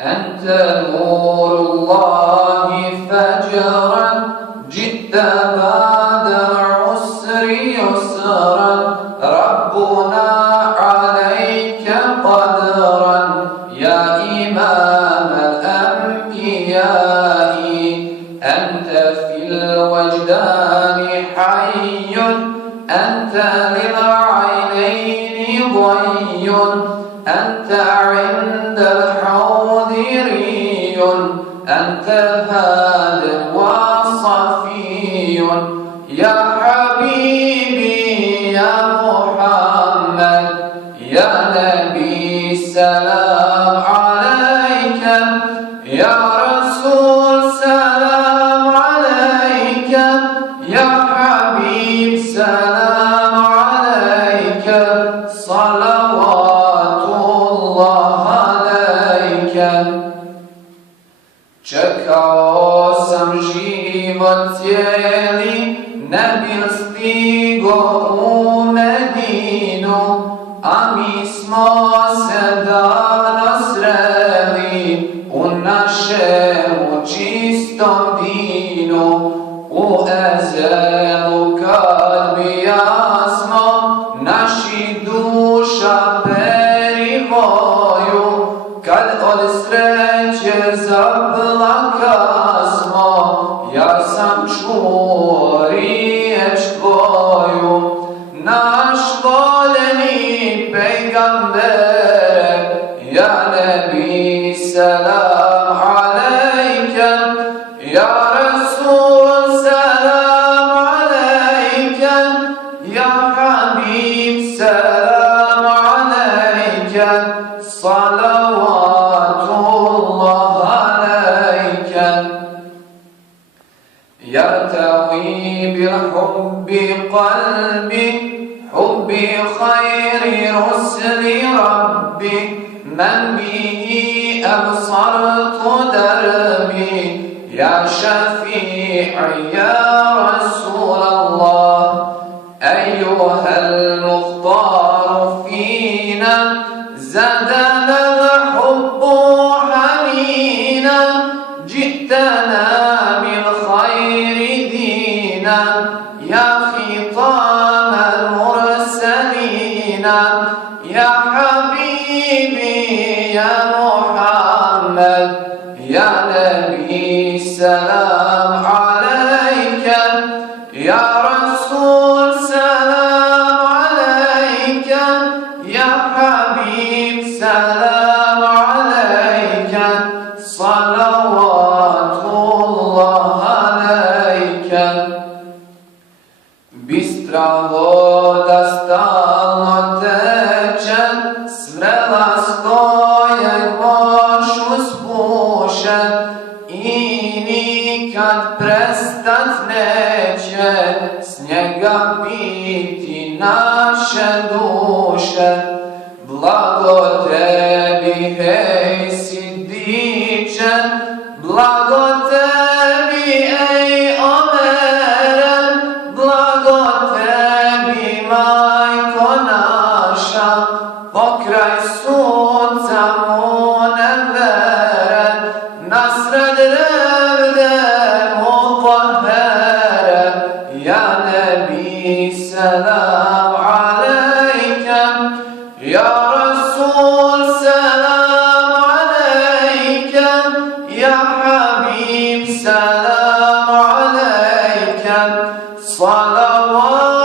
أنت نور الله فجرا جئت بعد العسر يسرا ربنا عليك قدرا يا إمام الأنبياء أنت في الوجدان حي أنت للعينين ضي أنت عند الحوض ري أنت هاد وصفي يا حبيبي يا محمد يا نبي سلام عليك يا رسول سلام عليك يا حبيب سلام عليك صلوات الله عليك. Čekao sam život cijeli, ne bil stigo u Medinu, a mi smo se danas sreli u našemu čistom dinu. U ezelu kad bijasmo, naši duša perivoju, kad od sreće zaplakasmo, ja sam čuo riječ tvoju. Naš voljeni pejgambere, ja nebi selam alejke, ja Rasul selam alejke, ja Habib selam alejke, salavatullah alejke. يرتوي بالحب قلبي حب خير رسل ربي من به أبصرت دربي يا شفيعي يا رسول الله أيها المختار فينا زادنا الحب حنينا جئتنا بالخير دينا يا ختام المرسلين يا حبيبي يا محمد يا نبي سلام عليك يا رسول سلام عليك يا حبيب سلام عليك صلوات الله عليك. Bistra voda stalno teče, svrela stoje mošu spuše i nikad prestat neće s njega piti naše duše. Blago tebi, hej sidiče, blago tebi, ej Omere, blago tebi, majko naša, pokraj sunca munevere, nasred revde mutahhere, ja nebi selam alejke, ja Rasul selam alejke, ja Habib selam alejke, salavat